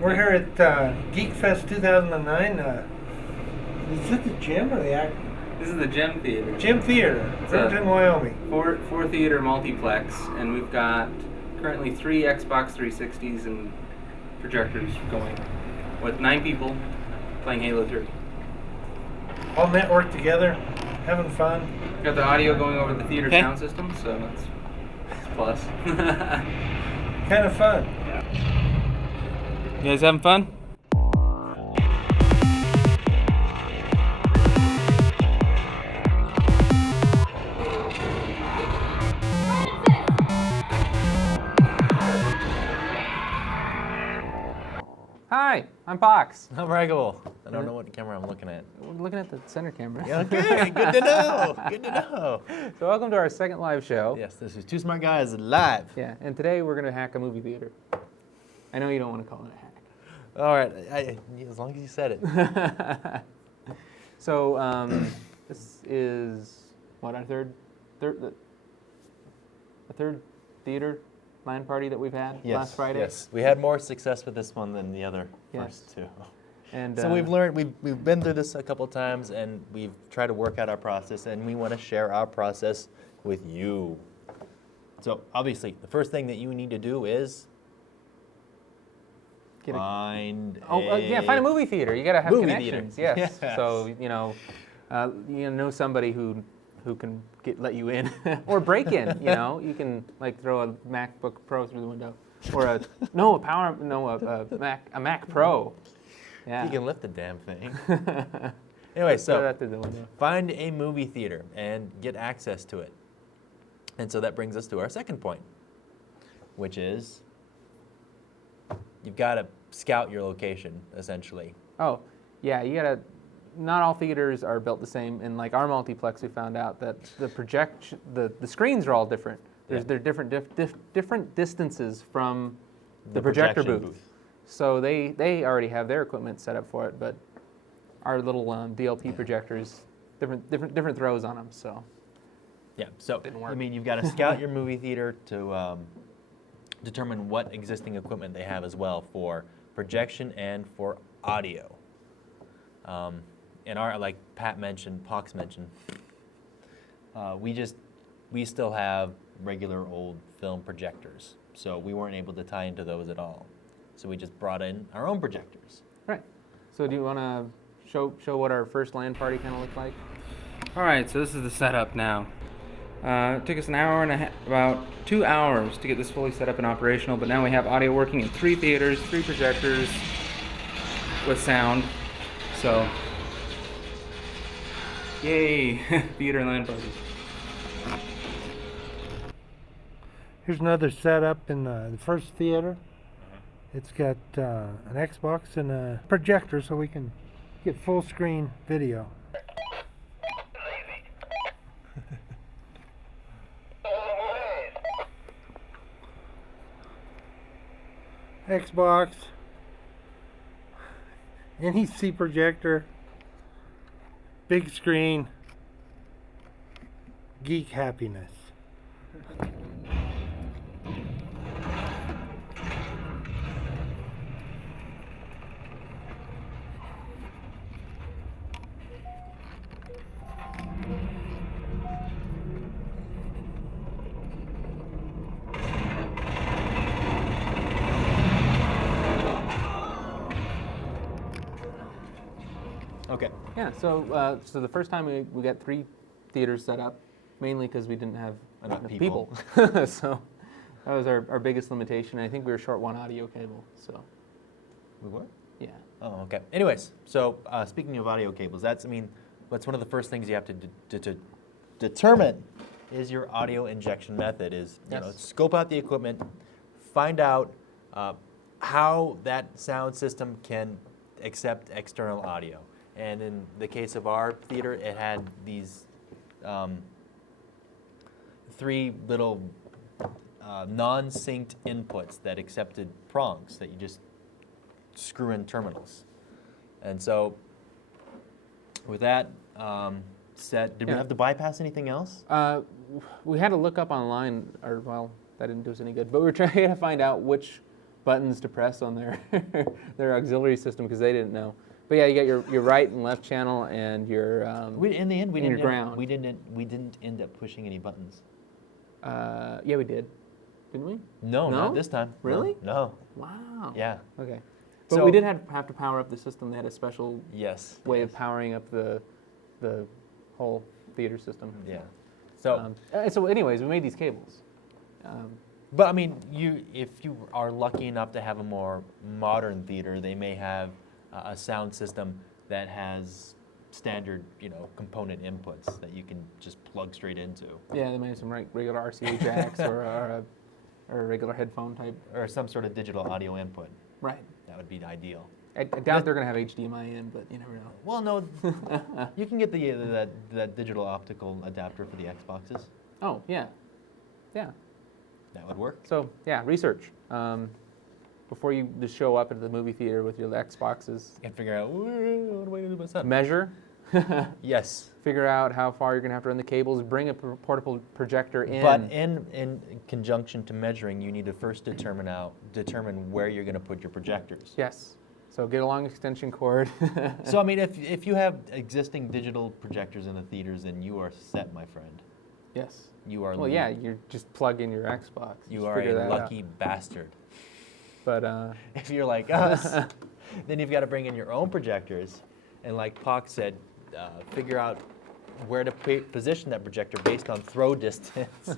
We're here at Geek Fest 2009. Is it the gym or the act? This is the Gym Theater. Gym Theater, Riverton, Wyoming. Four theater multiplex, and we've got currently 3 Xbox 360s and projectors going, with 9 people playing Halo 3. All networked together, having fun. Got the audio going over the theater sound system, so that's a plus. Kind of fun. You guys having fun? Hi, I'm Fox. I'm Ragable. I don't know what camera I'm looking at. We're looking at the center camera. Okay, good to know. Good to know. So welcome to our second live show. Yes, this is Two Smart Guys live. Yeah, and today we're going to hack a movie theater. I know you don't want to call it a hack. All right, as long as you said it. So this is what, our third theater LAN party that we've had last Friday. Yes, we had more success with this one than the other first two. And so we've learned, we've been through this a couple times, and we've tried to work out our process, and we want to share our process with you. So obviously, the first thing that you need to do is find a movie theater. You got to have connections. Theater. Yes. So you know somebody who can let you in or break in. You know, you can like throw a MacBook Pro through the window, or a Mac Pro. Yeah. You can lift the damn thing. Anyway, so find a movie theater and get access to it. And so that brings us to our second point, which is you've got to scout your location, essentially. Oh, yeah, you got to. Not all theaters are built the same. In like our multiplex, we found out that the screens are all different. They're different distances from the projector booth. So they already have their equipment set up for it, but our little DLP projectors, different throws on them. So yeah, so I mean, you've got to scout your movie theater to determine what existing equipment they have as well for projection and for audio. And our, like Pat mentioned, Pox mentioned, we still have regular old film projectors, so we weren't able to tie into those at all. So we just brought in our own projectors. Right. So do you want to show what our first LAN party kind of looked like? All right. So this is the setup now. It took us an hour and a half, about 2 hours to get this fully set up and operational. But now we have audio working in 3 theaters, 3 projectors with sound. So, yay, theater LAN party. Here's another setup in the first theater. It's got an Xbox and a projector so we can get full screen video. Xbox, NEC projector, big screen, geek happiness. Okay. Yeah, so the first time we got 3 theaters set up, mainly because we didn't have enough people. So that was our biggest limitation. I think we were short 1 audio cable. So We were? yeah. Oh, okay. Anyways, so speaking of audio cables, that's one of the first things you have to determine is your audio injection method. Is scope out the equipment, find out how that sound system can accept external audio. And in the case of our theater, it had these 3 little non-synced inputs that accepted prongs that you just screw in terminals. And so with that set, did we have to bypass anything else? We had to look up online, that didn't do us any good, but we were trying to find out which buttons to press on their their auxiliary system because they didn't know. But yeah, you got your right and left channel and your In the end, we and your didn't. ground. We didn't end up pushing any buttons. Yeah, we did, didn't we? No, No? not this time. Really? No. Wow. Yeah. Okay. But So- we did have to power up the system. They had a special Yes. way of powering up the whole theater system. Yeah. So, So anyways, we made these cables. but I mean, if you are lucky enough to have a more modern theater, they may have a sound system that has standard, component inputs that you can just plug straight into, Yeah, they made some regular RCA jacks or a regular headphone type. or some sort of digital audio input. Right. That would be ideal. I doubt they're going to have HDMI in, but you never know. Well, no, you can get that digital optical adapter for the Xboxes. Oh, yeah. Yeah. That would work. So, yeah, research. Before you just show up at the movie theater with your Xboxes, And figure out what do I do with my son? measure, Yes, figure out how far you're going to have to run the cables, bring a portable projector in. but in conjunction to measuring, you need to first determine where you're going to put your projectors. Yes. So get a long extension cord. So I mean, if you have existing digital projectors in the theaters, then you are set, my friend. Yes. You are. Well, yeah, you just plug in your Xbox. You Just are figure a that lucky out. bastard. But If you're like us, then you've got to bring in your own projectors, and like Pac said, figure out where to position that projector based on throw distance.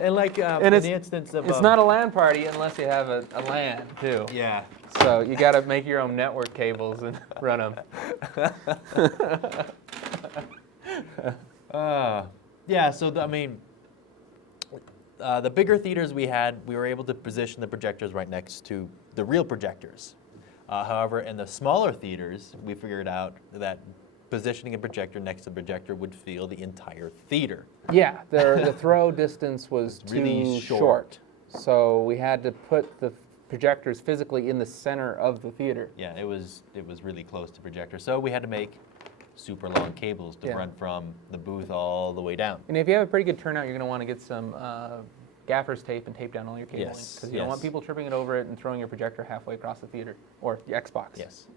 And like in it's- the instance of it's not a LAN party unless you have a LAN too. yeah. So you got to make your own network cables and run them. Yeah. So I mean, the bigger theaters we had, we were able to position the projectors right next to the real projectors. However, in the smaller theaters, we figured out that positioning a projector next to the projector would fill the entire theater. Yeah, the throw distance was Really too short. So we had to put the projectors physically in the center of the theater. Yeah, it was really close to projector. So we had to make super long cables to Yeah. run from the booth all the way down. And if you have a pretty good turnout, you're going to want to get some gaffer's tape and tape down all your cabling. Yes, Because you don't want yes. people tripping it over it and throwing your projector halfway across the theater or your Xbox. Yes.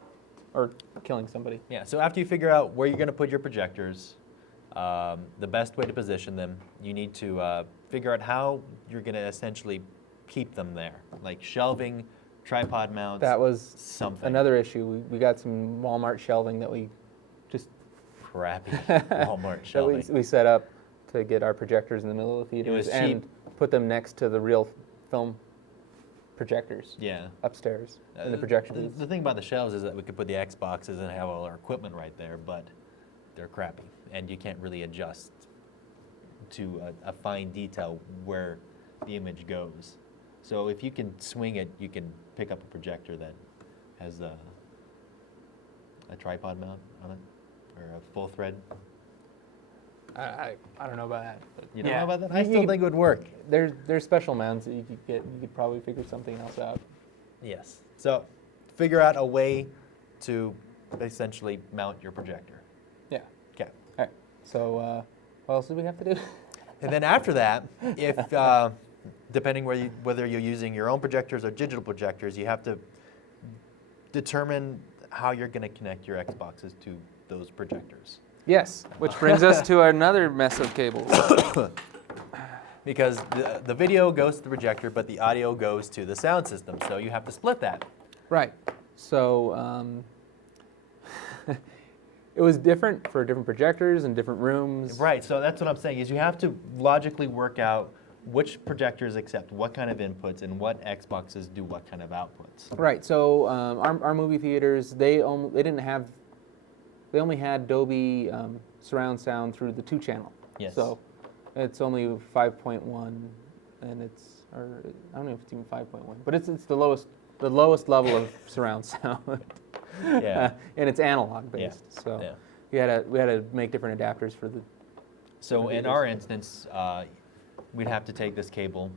Or killing somebody. Yeah, so after you figure out where you're going to put your projectors, the best way to position them, you need to figure out how you're going to essentially keep them there, like shelving, tripod mounts, That was something. another issue. We got some Walmart shelving that we just crappy Walmart that shelving. we set up to get our projectors in the middle of the theaters was and cheap. put them next to the real film projectors Yeah. upstairs in the projection booth. The thing about the shelves is that we could put the Xboxes and have all our equipment right there, but they're crappy, and you can't really adjust to a fine detail where the image goes. So if you can swing it, you can pick up a projector that has a tripod mount on it, or a full thread. I don't know about that. But You don't yeah. know about that? I You still could- think it would work. There's special mounts that you could get. You could probably figure something else out. Yes. So figure out a way to essentially mount your projector. Yeah. Okay. All right. So what else do we have to do? And then after that, if depending whether you're using your own projectors or digital projectors, you have to determine how you're going to connect your Xboxes to those projectors. Yes. Which brings us to another mess of cables. Because the video goes to the projector, but the audio goes to the sound system, so you have to split that. Right. So it was different for different projectors and different rooms. Right, so that's what I'm saying, is you have to logically work out which projectors accept what kind of inputs and what Xboxes do what kind of outputs. Right. So our movie theaters, they only had Dolby surround sound through the 2-channel. Yes. So it's only 5.1, and or I don't know if it's even 5.1, but it's the lowest level of surround sound. Yeah. And it's analog based. Yeah. So Yeah. we had to make different adapters for the. So in our instance, we'd have to take this cable.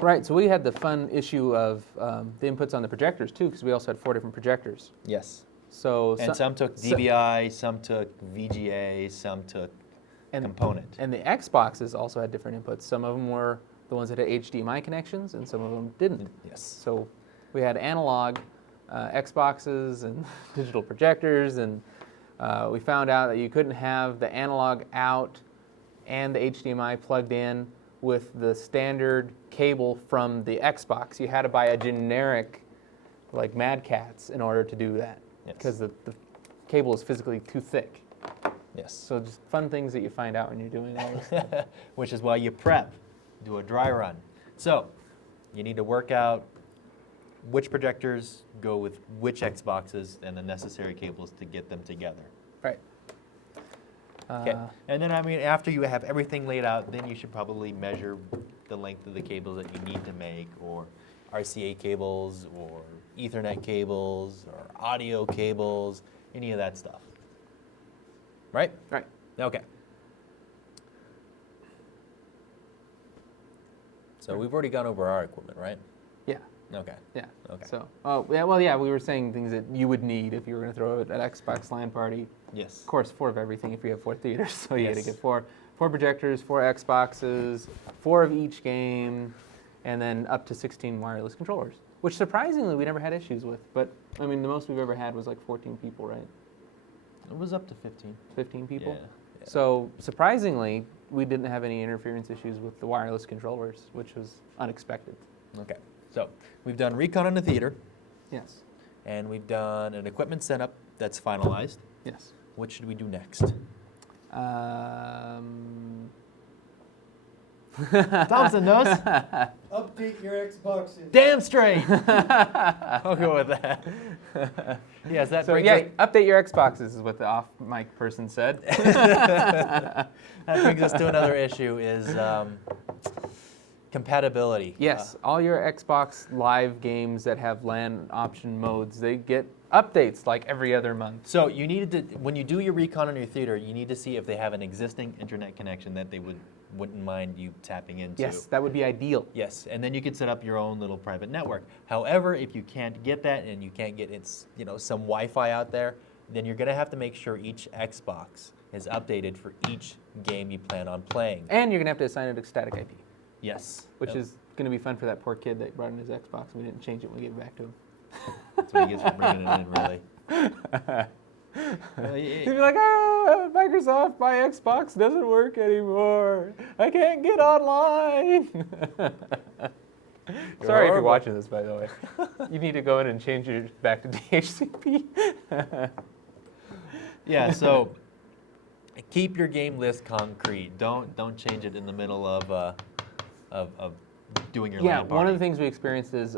Right. So we had the fun issue of the inputs on the projectors too, because we also had 4 different projectors. Yes. So And some took DVI, some took VGA, some took component. And the Xboxes also had different inputs. Some of them were the ones that had HDMI connections, and some of them didn't. Yes. So we had analog Xboxes and digital projectors, and we found out that you couldn't have the analog out and the HDMI plugged in with the standard cable from the Xbox. You had to buy a generic, like Mad Catz, in order to do that, because the cable is physically too thick. Yes. So just fun things that you find out when you're doing all this stuff. Which is why you prep, do a dry run. So you need to work out which projectors go with which Xboxes and the necessary cables to get them together. Right. Okay. And then, I mean, after you have everything laid out, then you should probably measure the length of the cables that you need to make, or RCA cables, or Ethernet cables, or audio cables, any of that stuff. Right? Right. Okay. So we've already gone over our equipment, right? Yeah. Okay. Yeah. Okay. So, yeah, we were saying things that you would need if you were going to throw an Xbox LAN party. Yes. Of course, 4 of everything if you have 4 theaters. So you got to Yes. get four projectors, 4 Xboxes, 4 of each game, and then up to 16 wireless controllers, which surprisingly we never had issues with. But, I mean, the most we've ever had was like 14 people, right? It was up to 15. 15 people? Yeah. So, surprisingly, we didn't have any interference issues with the wireless controllers, which was unexpected. Okay. So we've done recon in the theater, Yes. and we've done an equipment setup that's finalized. Yes. What should we do next? Thompson knows. Update your Xboxes. Damn straight. I'll go with that. Yes, that So brings yeah, update your Xboxes is what the off-mic person said. that brings us to another issue: is compatibility. Yes, all your Xbox Live games that have LAN option modes, they get updates like every other month. So you needed to, when you do your recon in your theater, you need to see if they have an existing internet connection that they wouldn't mind you tapping into. Yes, that would be ideal. Yes, and then you could set up your own little private network. However, if you can't get that and you can't get some Wi-Fi out there, then you're going to have to make sure each Xbox is updated for each game you plan on playing. And you're going to have to assign it a static IP. Yes. Which is going to be fun for that poor kid that brought in his Xbox and we didn't change it when we gave it back to him. That's what he gets for bringing it in, really. He'd be like, oh, Microsoft, my Xbox doesn't work anymore. I can't get online. Sorry if you're watching this, by the way. You need to go in and change it back to DHCP. Yeah, so keep your game list concrete. Don't change it in the middle of doing your LAN party. One of the things we experienced is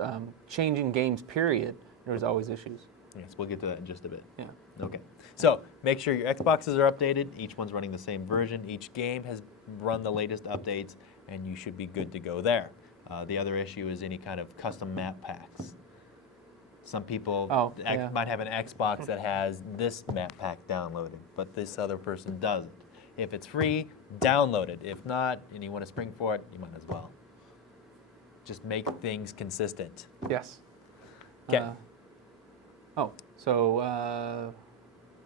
changing games, period. There was always issues. Yes, we'll get to that in just a bit. Yeah. Okay. So make sure your Xboxes are updated. Each one's running the same version. Each game has run the latest updates, and you should be good to go there. The other issue is any kind of custom map packs. Some people might have an Xbox that has this map pack downloaded, but this other person doesn't. If it's free, download it. If not, and you want to spring for it, you might as well. Just make things consistent. Yes. Okay.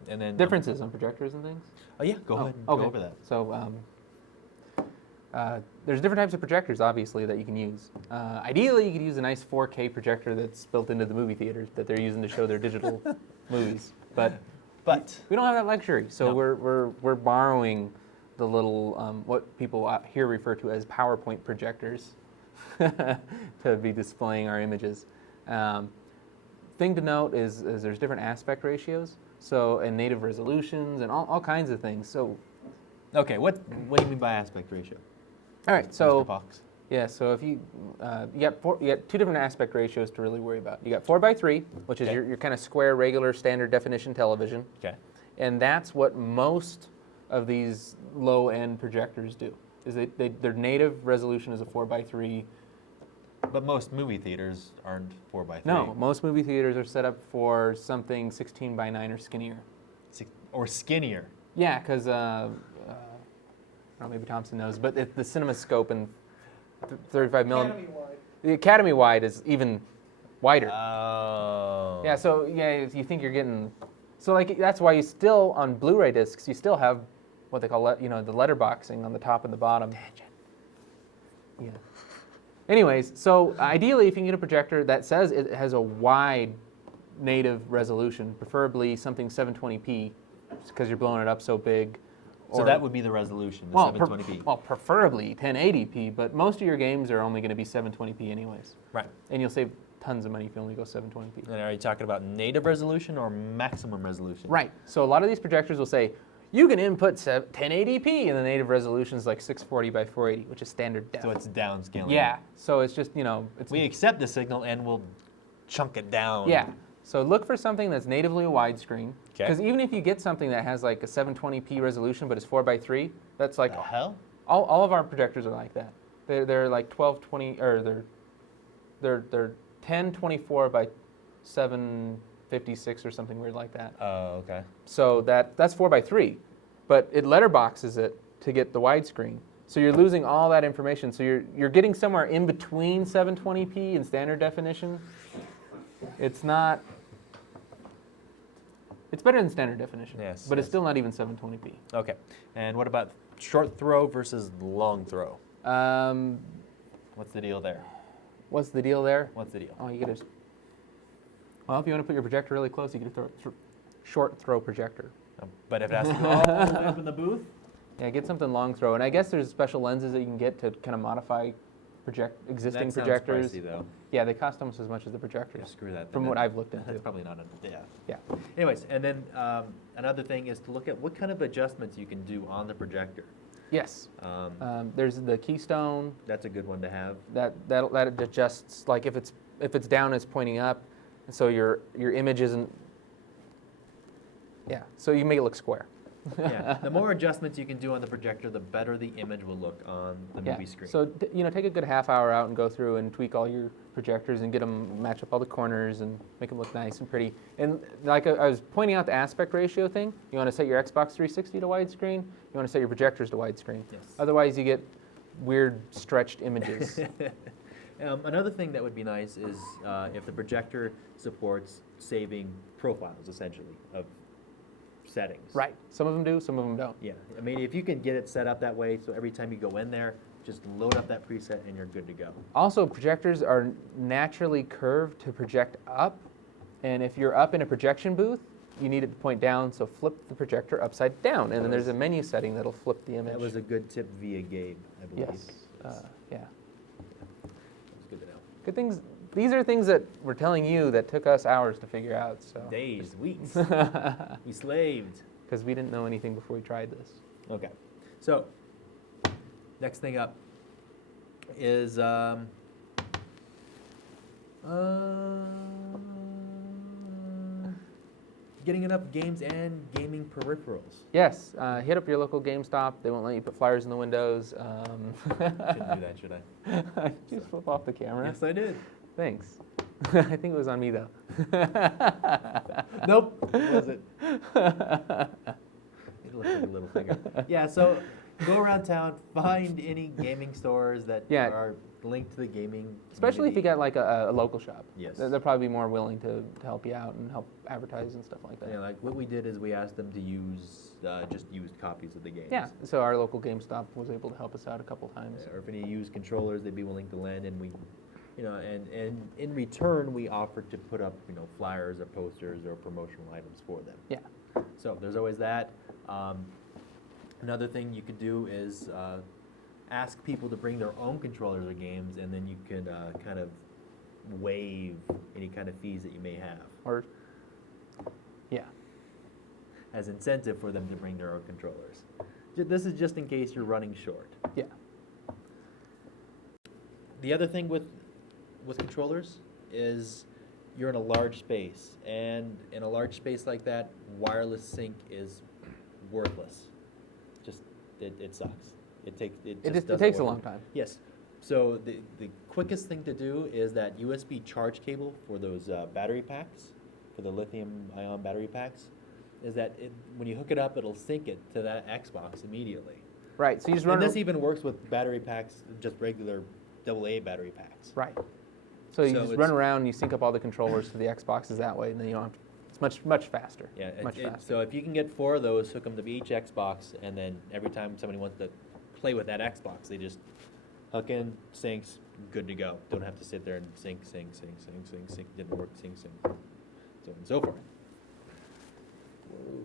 And then differences on projectors and things? Oh yeah, go ahead and go over that. So there's different types of projectors, obviously, that you can use. Ideally, you could use a nice 4K projector that's built into the movie theaters that they're using to show their digital movies. But we don't have that luxury, so No. we're borrowing the little what people out here refer to as PowerPoint projectors to be displaying our images. Thing to note is there's different aspect ratios, and native resolutions and all kinds of things. So, okay, what do you mean by aspect ratio? all right, so Mr. Fox? yeah, so if you got 2 different aspect ratios to really worry about. You got 4:3, which is Okay. your kind of square, regular, standard definition television, Okay. and that's what most of these low-end projectors do. Is their native resolution is a 4:3. But most movie theaters aren't 4:3. No, most movie theaters are set up for something 16:9 or skinnier. Or skinnier. Yeah, because I don't know, maybe Thompson knows, but the CinemaScope and 35 millimeter. The Academy wide is even wider. Oh. Yeah, so if you think you're getting, so like that's why you still on Blu-ray discs you still have what they call the letterboxing on the top and the bottom. Yeah. Anyways, so ideally, if you can get a projector that says it has a wide native resolution, preferably something 720p, because you're blowing it up so big. So that would be the resolution, the well, 720p. well, preferably 1080p, but most of your games are only going to be 720p anyways. Right. And you'll save tons of money if you only go 720p. And are you talking about native resolution or maximum resolution? Right. So a lot of these projectors will say, you can input 1080p, and the native resolution is like 640 by 480, which is standard depth. So it's downscaling. Yeah. So it's just, it's We accept the signal and we'll chunk it down. yeah. So look for something that's natively a widescreen. Okay. Because even if you get something that has like a 720p resolution but it's 4:3, that's like The hell? all of our projectors are like that. They're like 1220 or they're 1024 by 756 or something weird like that. Oh, okay. So that's 4:3, but it letterboxes it to get the widescreen. So you're losing all that information. So you're getting somewhere in between 720p and standard definition. It's not. It's better than standard definition. Yes, But it's yes. still not even 720p. Okay. And what about short throw versus long throw? What's the deal there? What's the deal there? What's the deal? Oh, you get a. Well, if you want to put your projector really close, you get a short throw projector. But if it has to go all the way up in the booth? Yeah, get something long throw. And I guess there's special lenses that you can get to kind of modify existing that projectors. Sounds pricey, though. Yeah, they cost almost as much as the projectors. Yeah, screw that. From what I've looked into. That's probably not a, yeah. Yeah. Anyways, and then another thing is to look at what kind of adjustments you can do on the projector. Yes. There's the Keystone That's a good one to have. that adjusts, like if it's down, it's pointing up, and so your image isn't. Yeah. So you make it look square. Yeah. The more adjustments you can do on the projector, the better the image will look on the movie screen. So take a good half hour out and go through and tweak all your projectors and get them match up all the corners and make them look nice and pretty. And like I was pointing out the aspect ratio thing, you want to set your Xbox 360 to widescreen. You want to set your projectors to widescreen. Yes. Otherwise, you get weird stretched images. Another thing that would be nice is if the projector supports saving profiles, essentially, of settings. Right. Some of them do, some of them don't. Yeah. I mean, if you can get it set up that way, so every time you go in there, just load up that preset and you're good to go. Also, projectors are naturally curved to project up, and if you're up in a projection booth, you need it to point down, so flip the projector upside down, and then there's a menu setting that'll flip the image. That was a good tip via Gabe, I believe. Yes. Yeah. That's good to know. Good things. These are things that we're telling you that took us hours to figure out. So Days, weeks. We slaved. because we didn't know anything before we tried this. Okay. So, next thing up is getting enough games and gaming peripherals. Yes. Hit up your local GameStop. They won't let you put flyers in the windows. Shouldn't do that, should I? Did you just flip off the camera? Yes, I did. Thanks. I think it was on me though. Nope, it wasn't. It looks like a little finger. Yeah, so go around town, find any gaming stores that Yeah. are linked to the gaming Especially if you community. got like a local shop. Yes. They'll probably be more willing to help you out and help advertise and stuff like that. Yeah, like what we did is we asked them to use just used copies of the games. Yeah, so our local GameStop was able to help us out a couple times. Or if any used controllers, they'd be willing to lend, and we, and in return, we offered to put up, flyers or posters or promotional items for them. Yeah. So there's always that. Another thing you could do is ask people to bring their own controllers or games, and then you could kind of waive any kind of fees that you may have Or, yeah. as incentive for them to bring their own controllers. This is just in case you're running short. Yeah. The other thing with controllers is you're in a large space, and in a large space like that, wireless sync is worthless. Just it sucks. It takes a long time. Yes. So the quickest thing to do is that USB charge cable for those battery packs, for the lithium-ion battery packs, is that when you hook it up, it'll sync it to that Xbox immediately. Right, so you just run And this even works with battery packs, just regular AA battery packs. Right. So you So just it's- run around, you sync up all the controllers to the Xboxes that way, and then you don't have to, it's much faster. Yeah, much faster. so if you can get 4 of those, hook them to each Xbox, and then every time somebody wants to play with that Xbox, they just hook in, syncs, good to go. Don't have to sit there and sync. Didn't work, sync. So on and so forth. Whoa.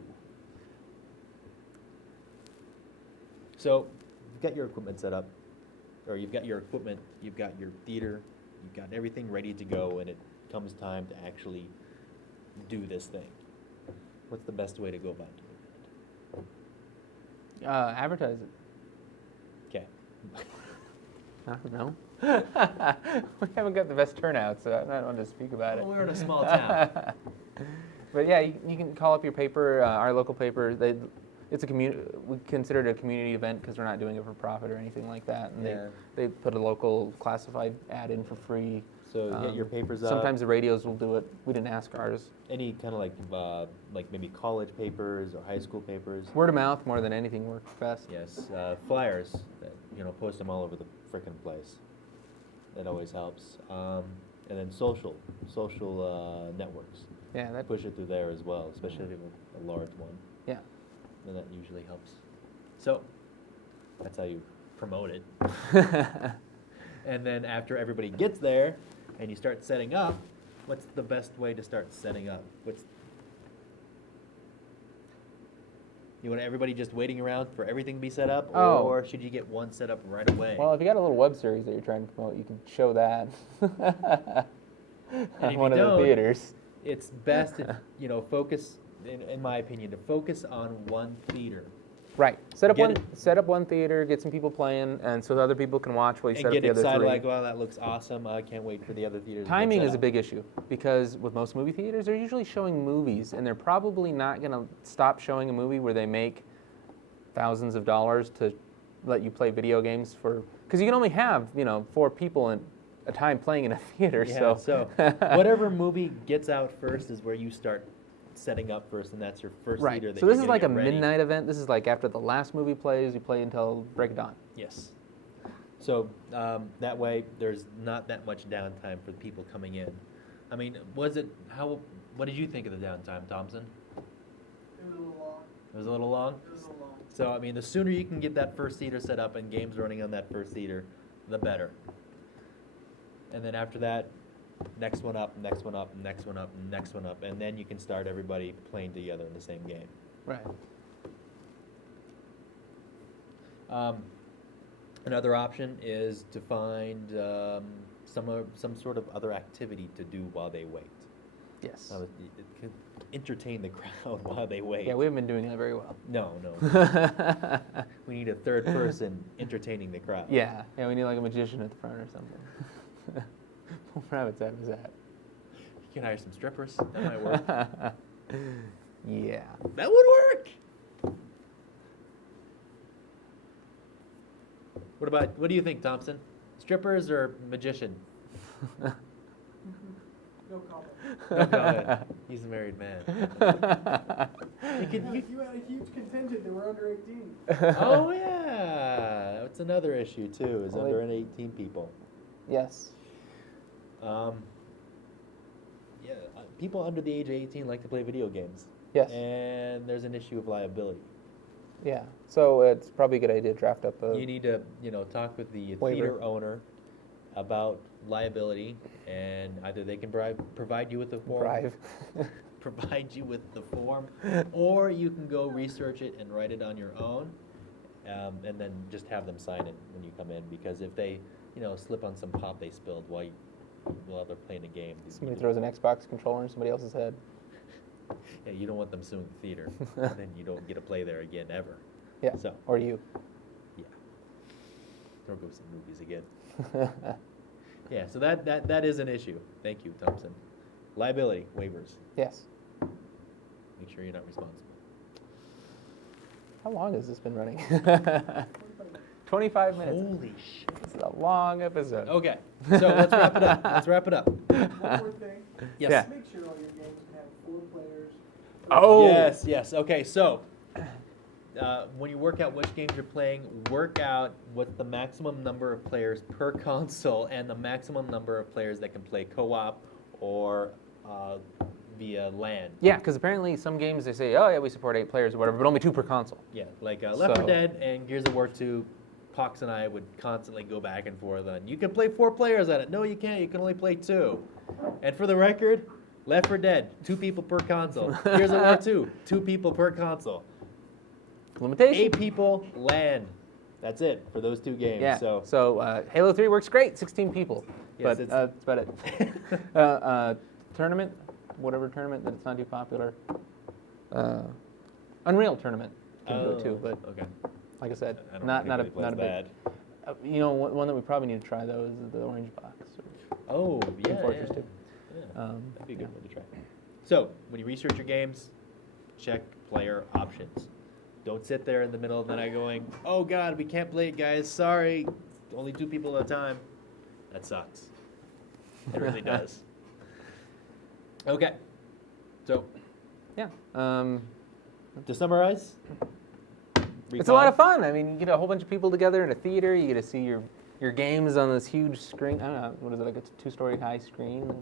So you've got your equipment set up, or you've got your equipment, you've got your theater, you've got everything ready to go, and it comes time to actually do this thing. What's the best way to go about doing it? Advertise it. Okay. I don't know. We haven't got the best turnout, so I don't want to speak about it. Well, we're in a small town. But yeah, you can call up your paper, our local paper. It's a we consider it a community event because we're not doing it for profit or anything like that. And Yeah. they put a local classified ad in for free. So get your papers up. Sometimes the radios will do it. We didn't ask ours. Any kind of like maybe college papers or high school papers. Word of mouth more than anything works best. Yes, flyers. Post them all over the frickin' place. That always helps. And then social networks. Yeah, that Push it through there as well, especially if you have a large one. yeah. Then that usually helps. So that's how you promote it. And then after everybody gets there and you start setting up, what's the best way to start setting up? You want everybody just waiting around for everything to be set up, Oh. or should you get one set up right away? Well, if you got a little web series that you're trying to promote, you can show that if on you one of the don't, theaters. it's best to focus, in my opinion, to focus on one theater. Right. Set up Get one theater, get some people playing, and so the other people can watch while you And set up get the other excited three. like, wow, that looks awesome. I can't wait for the other theaters. to get Timing set is a up. big issue because with most movie theaters, they're usually showing movies, and they're probably not going to stop showing a movie where they make thousands of dollars to let you play video games for, because you can only have 4 people at a time playing in a theater. Yeah, so whatever movie gets out first is where you start setting up first, and that's your first Right. theater. That So you're this is like a getting ready. midnight event. This is like after the last movie plays, you play until break of dawn. Yes. So that way, there's not that much downtime for the people coming in. I mean, what did you think of the downtime, Thompson? It was a little long. It was a little long? It was a little long. So, I mean, the sooner you can get that first theater set up and games running on that first theater, the better. And then after that, next one up, next one up, next one up, next one up, and then you can start everybody playing together in the same game. Right. Another option is to find some sort of other activity to do while they wait. Yes. It can entertain the crowd while they wait. Yeah, we haven't been doing that very well. No. We need a third person entertaining the crowd. Yeah, we need like a magician at the front or something. What rabbit's app is that? You can hire some strippers. That might work. Yeah. That would work. What do you think, Thompson? Strippers or magician? No comment. No comment. He's a married man. You had a huge contingent that were under 18. Oh yeah, that's another issue too. Is Well, under an 18 people. Yes. Yeah, people under the age of 18 like to play video games. Yes. And there's an issue of liability. Yeah. So it's probably a good idea to draft up a. You need to, talk with the Waiver. theater owner about liability, and either they can provide you with the form, Drive. provide you with the form, or you can go research it and write it on your own, and then just have them sign it when you come in. Because if they, slip on some pop they spilled while they're playing a game, Somebody throws an Xbox controller in somebody else's head. yeah, you don't want them suing the theater, and then you don't get to play there again ever. Yeah. So Or you. yeah, or go see movies again. Yeah, so that is an issue. Thank you, Thompson. Liability waivers. Yes. Make sure you're not responsible. How long has this been running? 25 minutes. Holy shit. This is a long episode. Okay, so let's wrap it up. Let's wrap it up. One more thing. Yes. Yeah. Make sure all your games can have 4 players. Oh. Yes. Okay, so when you work out which games you're playing, work out what's the maximum number of players per console and the maximum number of players that can play co-op or via LAN. Yeah, because apparently some games they say, oh yeah, we support 8 players or whatever, but only 2 per console. Yeah, like Left 4 So- Dead and Gears of War 2 Pox and I would constantly go back and forth on, you can play 4 players at it. No, you can't. You can only play 2. And for the record, Left 4 Dead, 2 people per console. Gears of War 2, 2 people per console. Limitation. 8 people, LAN. That's it for those 2 games. Yeah. So Halo 3 works great, 16 people. Yes, But that's about it. Tournament, whatever tournament that's not too popular. Unreal tournament can do it too, but okay. like I said, I don't not know a anybody plays big. You know, one that we probably need to try though is the Orange Box. Oh, yeah. Team Fortress 2. That'd be a good one to try. So, when you research your games, check player options. Don't sit there in the middle of the night going, oh God, we can't play it, guys. Sorry. Only 2 people at a time. That sucks. It really does. Okay. So, Yeah. to summarize, It's a lot of fun. I mean, you get a whole bunch of people together in a theater. You get to see your games on this huge screen. I don't know, what is it, like a 2-story high screen?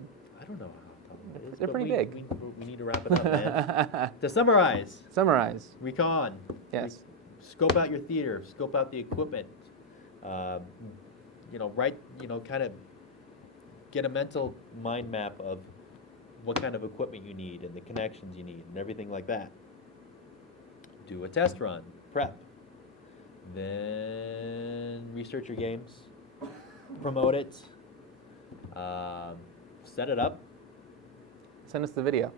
I don't know how tall it is. They're but pretty big. We need to wrap it up, man. To summarize, Summarize. recon. Yes. Scope out your theater. Scope out the equipment. Kind of get a mental mind map of what kind of equipment you need and the connections you need and everything like that. Do a test run, prep. Then research your games, promote it, set it up, Send us the video.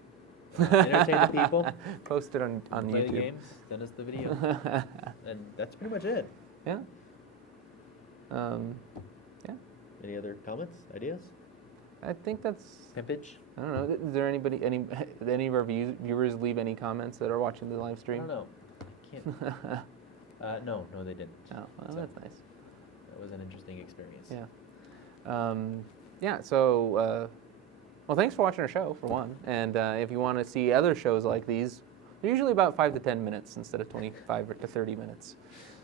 entertain the people, Post it on play YouTube. the games, send us the video, and that's pretty much it. Yeah. Any other comments, ideas, I think that's. pimpage? I don't know. Is there any of our viewers leave any comments that are watching the live I stream? don't know. Can't. No, they didn't. Oh, well, So, that's nice. That was an interesting experience. Yeah. So, well, thanks for watching our show for one. And if you want to see other shows like these, they're usually about 5 to 10 minutes instead of 25 to 30 minutes.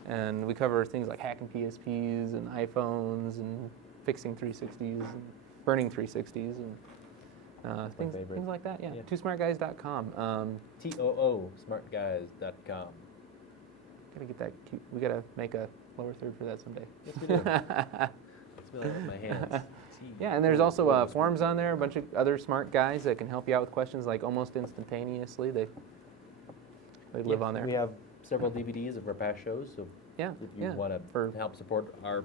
And we cover things like hacking PSPs and iPhones and fixing 360s and burning 360s and things like that. Yeah. Yeah. TwoSmartGuys.com. TOO, smartguys.com. Gotta get that cute. We gotta make a lower third for that someday. Yes, we do. Spell that with my hands. Yeah, and there's also forums on there, a bunch of other smart guys that can help you out with questions like almost instantaneously. They live on there. We have several DVDs of our past shows, so Yeah, if you want to help support our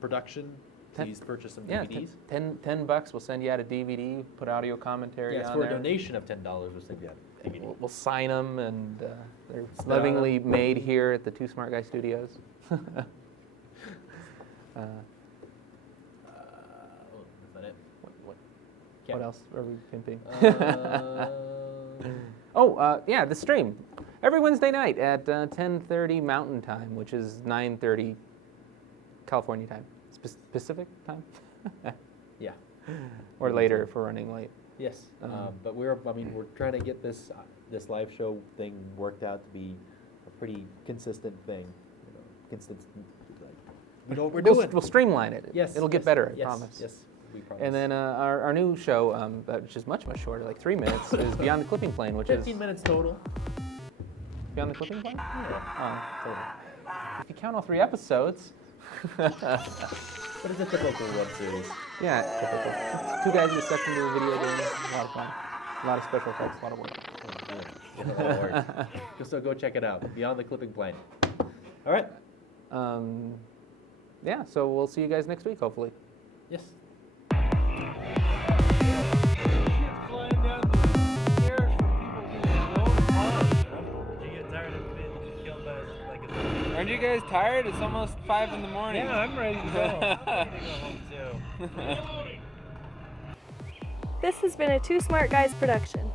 production, please purchase some DVDs. $10 we'll send you out a DVD, put audio commentary Yes, on for there. a donation of $10, we'll send you out a DVD. We'll sign them, and they're Spit on lovingly made here at the Two Smart Guy Studios. That's not it. What else are we pimping? Uh, Yeah, the stream. Every Wednesday night at 10:30 Mountain Time, which is 9:30 California time. Pacific time? yeah. Or later if we're running late. Yes, but we're trying to get this live show thing worked out to be a pretty consistent thing. We know what we're doing. We'll streamline it. Yes, It'll get yes, better, I yes, promise. Yes, we promise. And then our new show, which is much shorter, like 3 minutes, is Beyond the Clipping Plane, which 15 is... minutes total. Beyond the Clipping Plane? Yeah. Oh, totally. If you count all 3 episodes... What is a typical web series? Yeah, typical. 2 guys get sucked into a video game. A lot of fun. A lot of special effects, a lot of work. So go check it out. Beyond the Clipping Plane. All right. Yeah, so we'll see you guys next week, hopefully. Yes. Aren't you guys tired? It's almost 5 in the morning. Yeah, I'm ready to go. I'm ready to go home too. This has been a Two Smart Guys production.